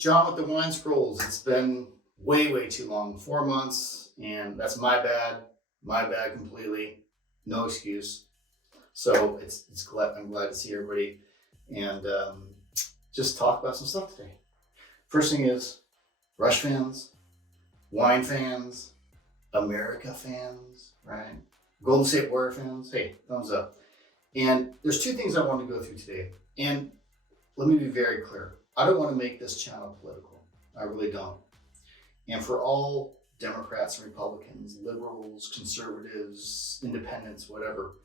John with the wine scrolls. It's been way too long, 4 months, and that's my bad completely. No excuse. So I'm glad to see everybody and just talk about some stuff today. First thing is Rush fans, wine fans, America fans, right? Golden State Warrior fans. Hey, thumbs up. And there's two things I want to go through today. And let me be very clear. I don't want to make this channel political. I really don't. And for all Democrats and Republicans, liberals, conservatives, independents, whatever,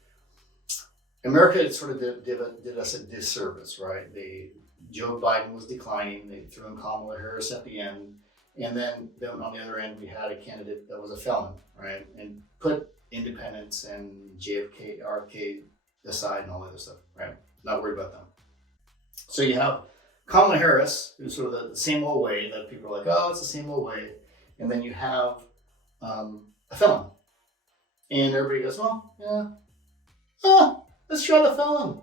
America sort of did us a disservice, right? Joe Biden was declining. They threw in Kamala Harris at the end. And then on the other end, we had a candidate that was a felon, right? And put independents and JFK, RFK aside and all that other stuff, right? Not worried about them. So you have Kamala Harris, who's sort of the same old way that people are like, oh, it's the same old way. And then you have a felon. And everybody goes, well, yeah, let's try the felon.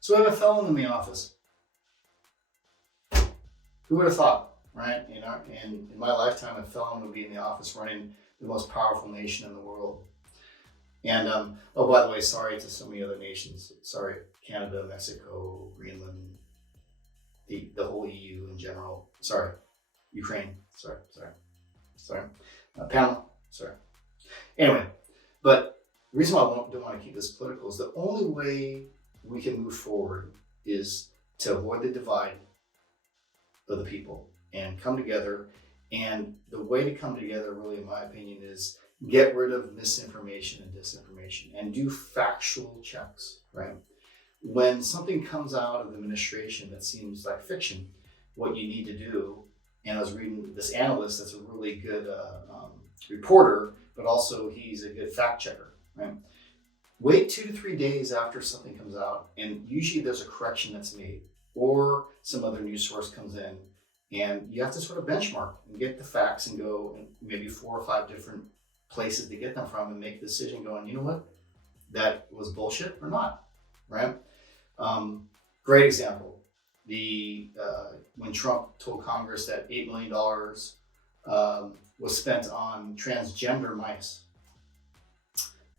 So we have a felon in the office. Who would have thought, right? In my lifetime, a felon would be in the office running the most powerful nation in the world. And, oh, by the way, sorry to so many other nations. Sorry, Canada, Mexico, Greenland, the whole EU in general. Sorry, Ukraine. Sorry. Panama. Sorry. Anyway, but the reason why I don't want to keep this political is the only way we can move forward is to avoid the divide of the people and come together. And the way to come together, really, in my opinion, is get rid of misinformation and disinformation and do factual checks, right? When something comes out of the administration that seems like fiction, what you need to do, and I was reading this analyst that's a really good reporter, but also he's a good fact checker, right? Wait 2 to 3 days after something comes out, and usually there's a correction that's made, or some other news source comes in, and you have to sort of benchmark and get the facts and go in maybe 4 or 5 different places to get them from and make a decision going, you know what, that was bullshit or not, right? Great example. When Trump told Congress that $8 million was spent on transgender mice,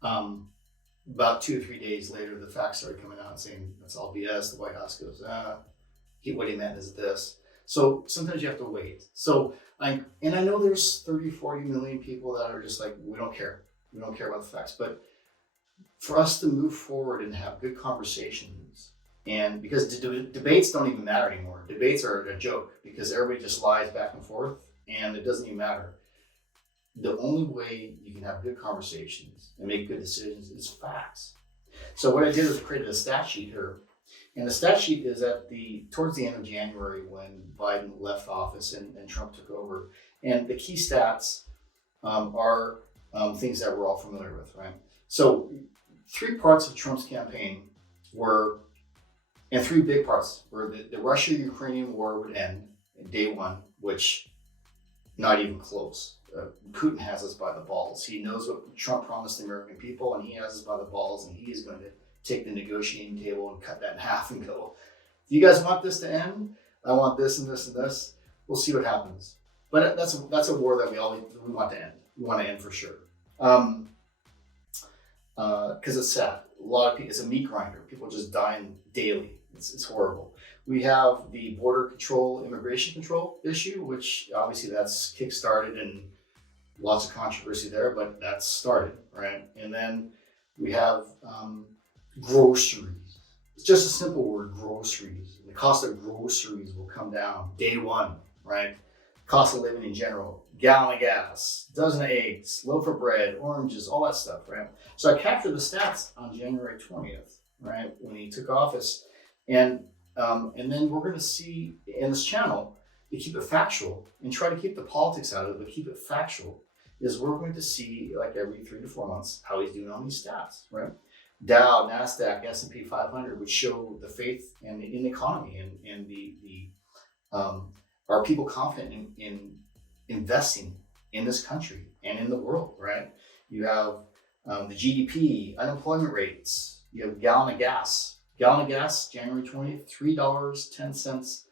about 2 or 3 days later, the facts started coming out saying that's all BS. The White House goes, what he meant is this. So sometimes you have to wait. So I know there's 30, 40 million people that are just like, we don't care. We don't care about the facts. But for us to move forward and have good conversations, and because debates don't even matter anymore. Debates are a joke because everybody just lies back and forth and it doesn't even matter. The only way you can have good conversations and make good decisions is facts. So what I did was created a stat sheet here. And the stat sheet is towards the end of January when Biden left office and Trump took over. And the key stats are things that we're all familiar with, right? So 3 parts of Trump's campaign and 3 big parts were the Russia-Ukrainian war would end in day 1, which not even close. Putin has us by the balls. He knows what Trump promised the American people, and he has us by the balls, and he is going to take the negotiating table and cut that in half and go, if you guys want this to end, I want this and this and this. We'll see what happens. But that's a war that we want to end. We want to end for sure. Because it's sad. A lot of people, it's a meat grinder. People just dying daily. It's horrible. We have the border control, immigration control issue, which obviously that's kick-started and lots of controversy there, but that's started, right? And then we have groceries. It's just a simple word, groceries. The cost of groceries will come down day 1, right? Cost of living in general, gallon of gas, dozen of eggs, loaf of bread, oranges, all that stuff, right? So I captured the stats on January 20th, right, when he took office. And then we're going to see in this channel, to keep it factual and try to keep the politics out of it, but keep it factual, is we're going to see like every 3 to 4 months how he's doing on these stats, right? Dow, NASDAQ, S&P 500 would show the faith in the economy and are people confident in investing in this country and in the world, right? You have the GDP, unemployment rates, you have gallon of gas, January 20th, $3.10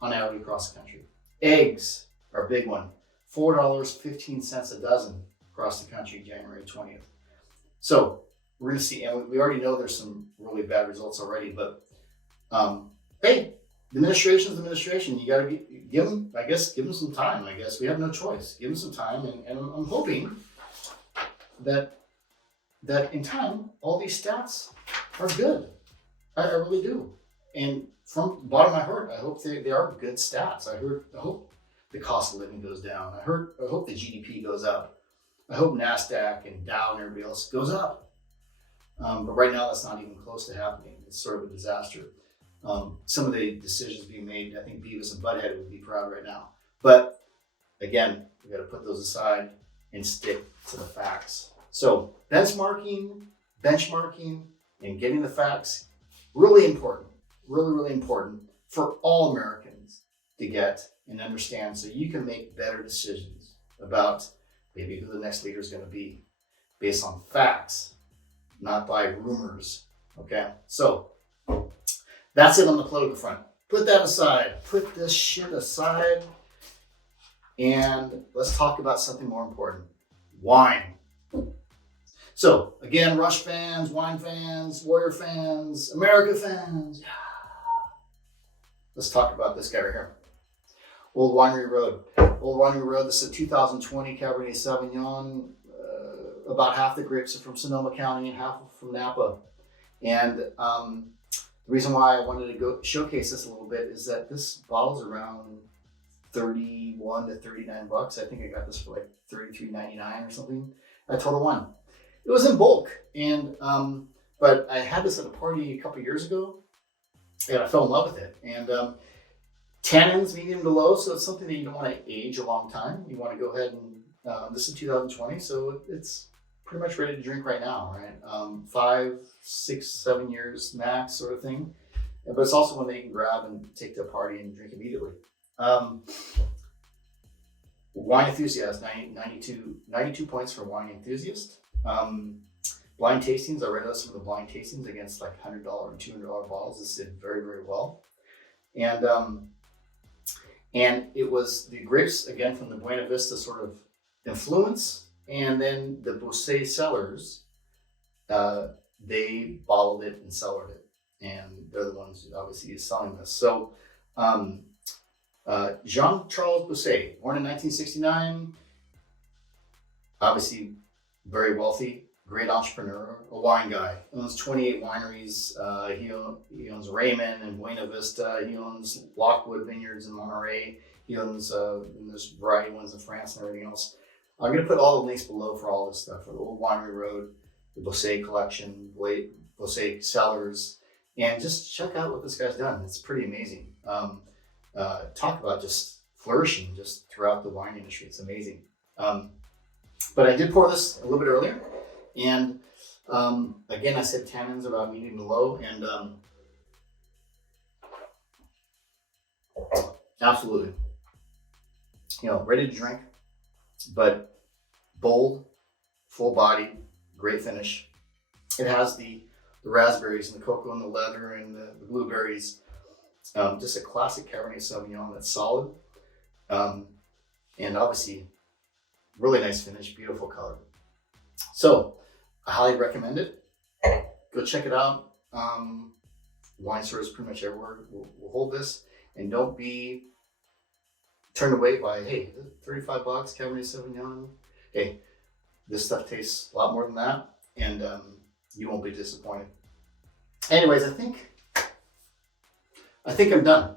on average across the country. Eggs are a big one. $4.15 a dozen across the country, January 20th. So we're going to see, and we already know there's some really bad results already, but hey, the administration's the administration. You got to give them some time. I guess we have no choice. Give them some time, and I'm hoping that in time all these stats are good. I really do. And from the bottom of my heart, I hope they are good stats. I hope the cost of living goes down. I hope the GDP goes up. I hope NASDAQ and Dow and everybody else goes up. But right now, that's not even close to happening. It's sort of a disaster. Some of the decisions being made, I think Beavis and Butthead would be proud right now. But again, we got to put those aside and stick to the facts. So benchmarking, and getting the facts, really important, really important for all Americans to get and understand, so you can make better decisions about maybe who the next leader is going to be based on facts, not by rumors. Okay, so that's it on the political front. Put that aside. Put this shit aside. And let's talk about something more important. Wine. So again, Rush fans, wine fans, Warrior fans, America fans. Let's talk about this guy right here. Old Winery Road. Old Winery Road, this is a 2020 Cabernet Sauvignon. About half the grapes are from Sonoma County and half from Napa. And the reason why I wanted to go showcase this a little bit is that this bottle's around $31 to $39. I think I got this for like $33.99 or something at Total Wine. It was in bulk, and but I had this at a party a couple years ago, and I fell in love with it. And tannins, medium to low, so it's something that you don't want to age a long time. You want to go ahead and this is 2020, so it's pretty much ready to drink right now, right? 5, 6, 7 years max, sort of thing. But it's also one that you can grab and take to a party and drink immediately. Wine enthusiast, 92 points for wine enthusiast. Blind tastings, I read out some of the blind tastings against like $100 and $200 bottles. This did very, very well. And it was the grapes, again, from the Buena Vista sort of influence. And then the Boisset cellars, they bottled it and cellared it. And they're the ones who obviously is selling this. So Jean-Charles Boisset, born in 1969, obviously very wealthy, great entrepreneur, a wine guy. He owns 28 wineries. He owns Raymond and Buena Vista. He owns Lockwood Vineyards in Monterey. He owns there's a variety of ones in France and everything else. I'm going to put all the links below for all this stuff, for the old Winery Road, the Boisset Collection, Boisset Cellars, and just check out what this guy's done. It's pretty amazing. Talk about just flourishing just throughout the wine industry. It's amazing. But I did pour this a little bit earlier, and again, I said tannins about medium to low, and absolutely, ready to drink, but bold, full body, great finish. It has the raspberries and the cocoa and the leather and the blueberries. Just a classic Cabernet Sauvignon that's solid, and obviously really nice finish, beautiful color. So I highly recommend it. Go check it out. Wine stores pretty much everywhere will hold this, and don't be turned away by, hey, $35 Cabernet Sauvignon. Hey, this stuff tastes a lot more than that, and you won't be disappointed. Anyways, I think I'm done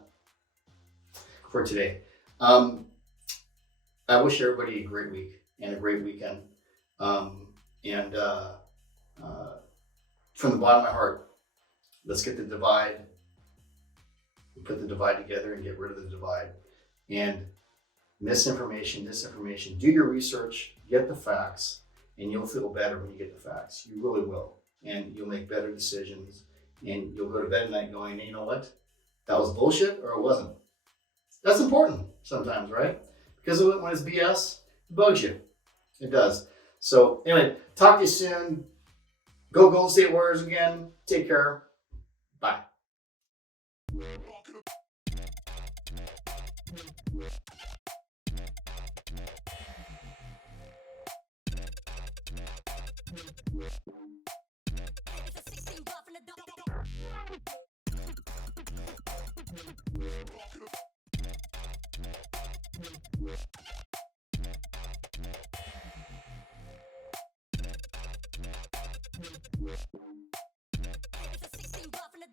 for today. I wish everybody a great week and a great weekend. And from the bottom of my heart, let's get the divide. Put the divide together and get rid of the divide. And misinformation, disinformation. Do your research, get the facts, and you'll feel better when you get the facts. You really will. And you'll make better decisions. And you'll go to bed at night going, hey, you know what? That was bullshit or it wasn't. That's important sometimes, right? Because when it's BS, it bugs you. It does. So anyway, talk to you soon. Go Golden State Warriors again. Take care. Bye. It's a 16 buff in the